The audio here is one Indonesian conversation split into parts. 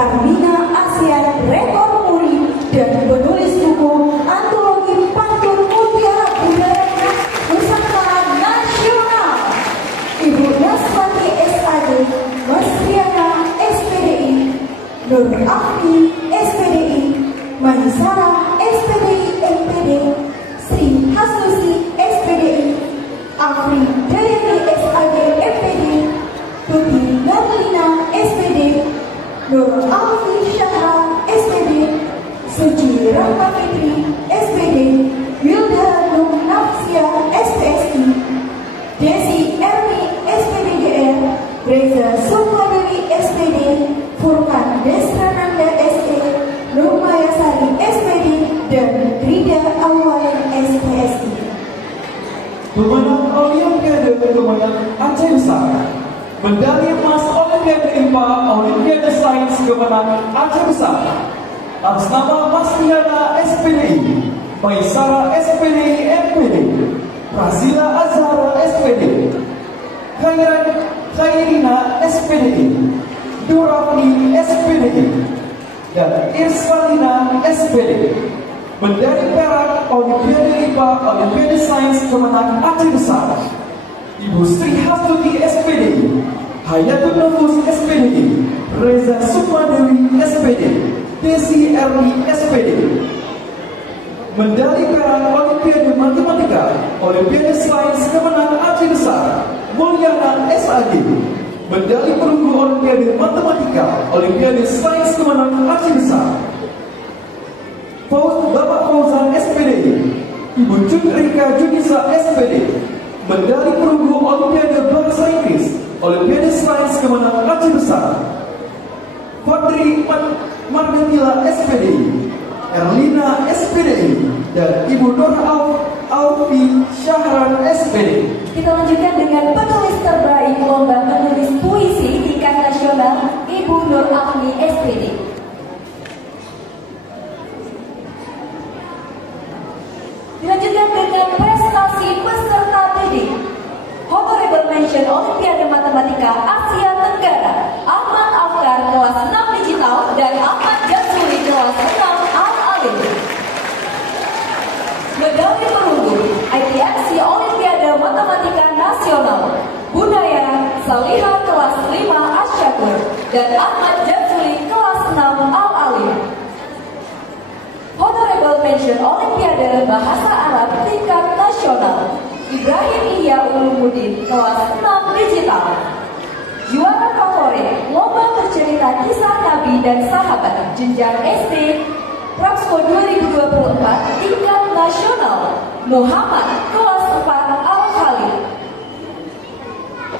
Karmina ASEAN rekor muri dan penulis buku antologi pantun mutiara budaya Nusantara Nasional. Ibu Naswati SAD, Mas Riana SPDI, Nur Ahmi SPDI, Manisara SPDI MPD, Sri Hasusi SPDI, Afri Dayani SAD MPD, Tuti Darlina SPD, Nur Alfi Syahra SPD, Suci Rahma Fitri SPD, Wilda Nur Nafsia SPSI, Desi Erni SPDGR, Reza Sukmadewi SPD, Furkan Desrananda SE, Nur Mayasari SPD, dan Rida Awalin SPSI. Pemenang Olimpiade kemenang Aceh Besar. Medali emas Olimpiade IPA, Olimpiade Sains kemenang Aceh Besar. Atas nama Mas Riana SPDI, Maisara SPDI MPD, Razila Azhara SPD, Khairina SPDI, Durafni SPDI, dan Irsalina SPD. Medali perak Olimpiade IPA, Olimpiade Sains kemenang Aceh Besar. Ibu Sri Hastuti SPD, Hayatul Nufus SPD, Reza Sukmadewi SPD, Desi Erni SPD. Medali perak Olimpiade Matematika, Olimpiade Sains kemenang Aceh Besar, Mulyana SAD. Medali perunggu Olimpiade Matematika, Olimpiade Sains kemenang Aceh Besar, Bapak Fauzan SPD, Ibu Rika Junisa SPD. Medali perunggu Olimpiade Bahasa Inggris, Olimpiade Sains kemenang Aceh Besar, Fadri Mardanila SPD, Erlina SPD, dan Ibu Nur Alfi Syahran SPD. Kita lanjutkan dengan penulis terbaik lomba penulis puisi tingkat nasional, Ibu Nur Ahmi SPD. Dilanjutkan dengan prestasi peserta didik. Honorable Mention Olimpiade Matematika Asia Tenggara, Ahmad Afkar kelas 6 digital dan Ahmad Jasuli kelas 6 Al-Alim. Medali perunggu ITMC Olimpiade Matematika Nasional, Budaya Salihah kelas 5 Asyakur dan Ahmad Jasuli kelas 6 Al-Alim. Honorable Mention Olimpiade Bahasa Arab tingkat nasional, Ibrahim Iya Ulumuddin kelas 6 digital. Juara favorit lomba bercerita kisah Nabi dan sahabat jenjang SD Praxco 2024 tingkat nasional, Muhammad kelas 4 Al-Khalid.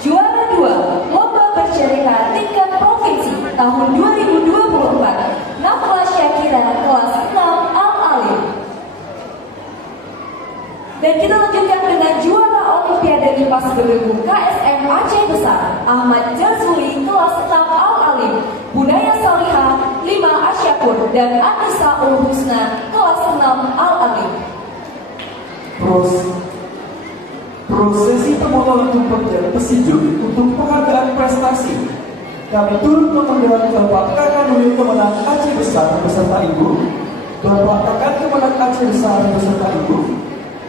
Juara 2 lomba bercerita tingkat provinsi tahun 2024, Nafla Syakira kelas 6 Al-Alim. Dan kita lanjutkan dengan juara Olimpiade IPA Sebelumbu KSM Aceh Besar, Ahmad Jazuli kelas 6 Al-Alim, Budaya Salihah 5 Asyakur dan Anissa Ul Husna kelas 6 Al-Alim. Prosesi pemotongan tumpeng dan pesijuk untuk penghargaan prestasi. Kami turut mengundang Bapak Kakak Nunil kemenang Aceh Besar beserta Ibu, Bapak Kakak kemenang Aceh Besar beserta Ibu,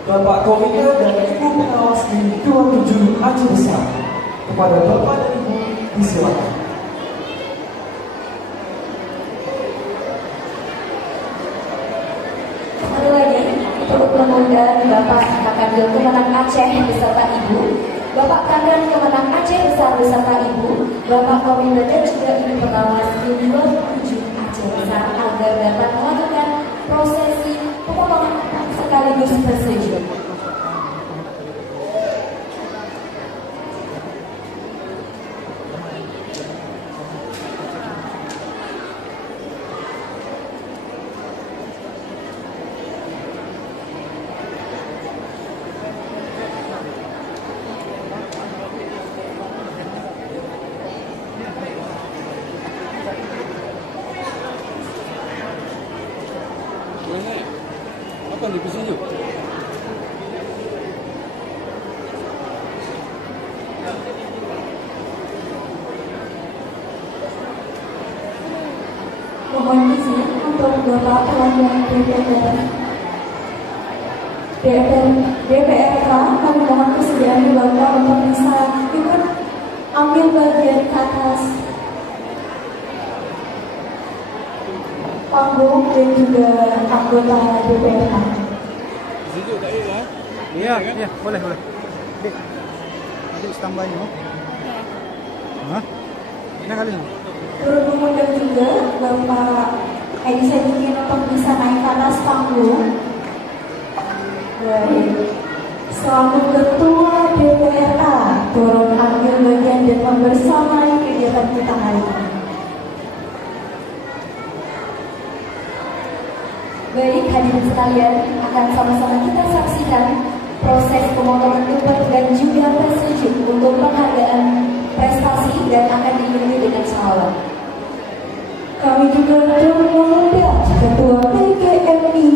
Bapak Komite dan Ibu pengawas di 27 Aceh Besar. Kepada Bapak dan Ibu disilakan. Satu lagi turut mengundang Bapak Kakak kemenang Aceh beserta Ibu, Bapak Kakak kemenang Aceh Besar beserta Ibu, Bapak Komite dan juga Ibu pengawas di 27 Aceh Besar agar dapat melakukan prosesi pemotongan sekaligus bersujud. Apa nih petunjuk? Mohon izin untuk Bapak Pelanggan DPRK, kami mohon kesediaan Bapak untuk bisa ikut ambil bagian ke atas panggung dan juga anggota DPRK. Iya, iya, boleh. Dek, nanti standby no? Hah? Ini kali no? Turut mengundang juga Bapak Edi Sadikin untuk bisa naik ke atas panggung. Baik, selaku Ketua DPRK turut ambil bagian dan membersamai kegiatan kita hari ini. Baik, hadirin sekalian, akan sama-sama kita saksikan proses pemotongan tumpeng dan juga persetujuan untuk penghargaan prestasi dan akan diikuti dengan salawat. Kami juga mengundang Ketua PGMI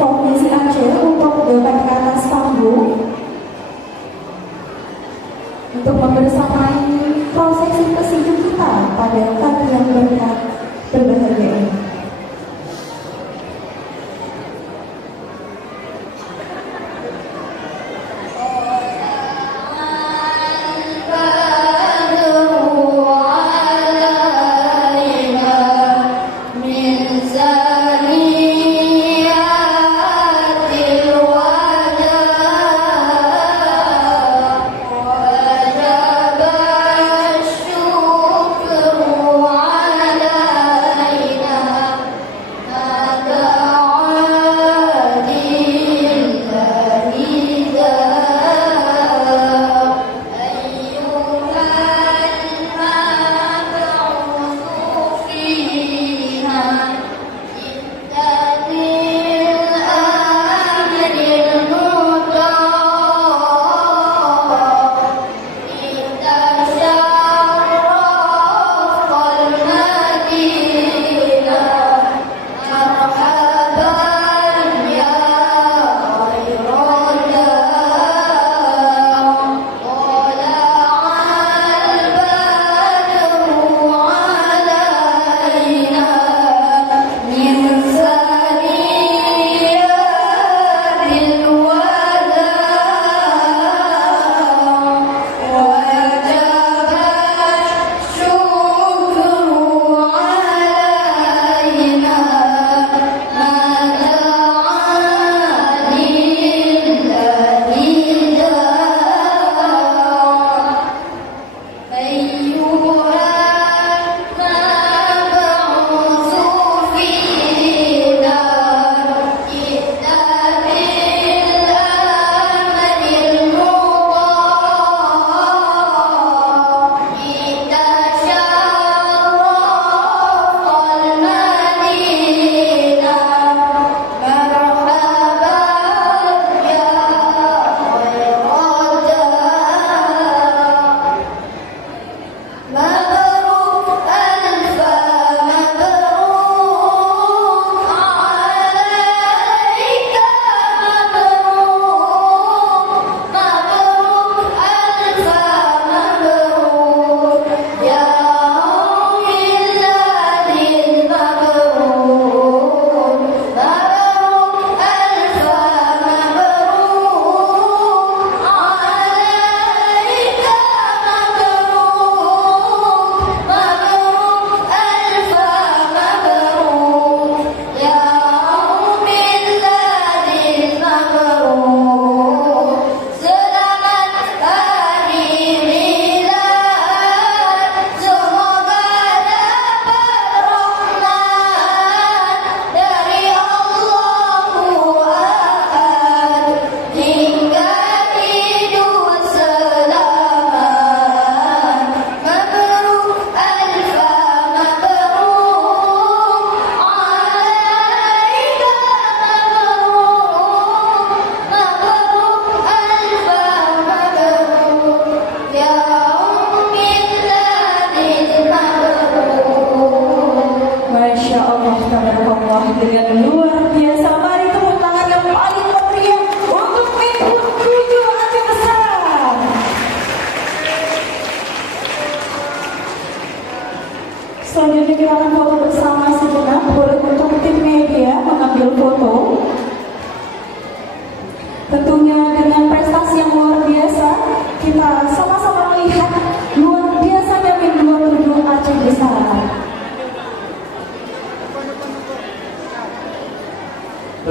Provinsi Aceh untuk dapat ke atas panggung untuk membersamai prosesi persetujuan kita pada pagi yang berbahagia ini. وجب الشكر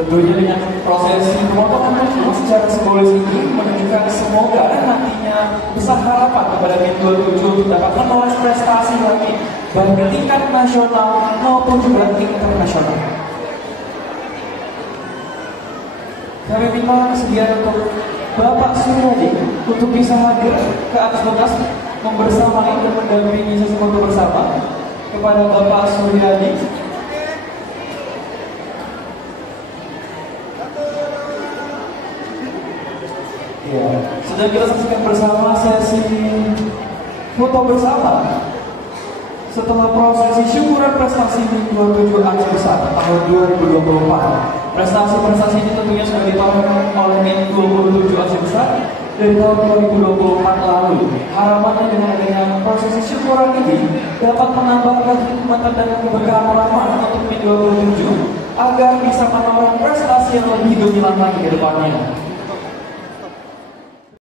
Tentunya dengan prosesi pemotongan tubuh secara simbolis ini menunjukkan semoga nantinya besar harapan kepada Min 27 untuk dapat menoreh prestasi lagi baik di tingkat nasional maupun juga tingkat internasional. Kami minta kesediaan untuk Bapak Suryadi untuk bisa hadir ke atas pentas membersamai dan mendampingi sesuatu bersama. Kepada Bapak Suryadi. Ya, sudah kita saksikan bersama sesi foto bersama setelah prosesi syukuran prestasi Min 27 Aceh Besar tahun 2024. Prestasi-prestasi ini tentunya sudah ditorehkan oleh Min 27 Aceh Besar dari tahun 2024 lalu. Harapannya dengan adanya prosesi syukuran ini dapat menambahkan hikmatan dan keberkahan rahmat untuk Min 27 agar bisa menoreh prestasi yang lebih gemilang lagi ke depannya.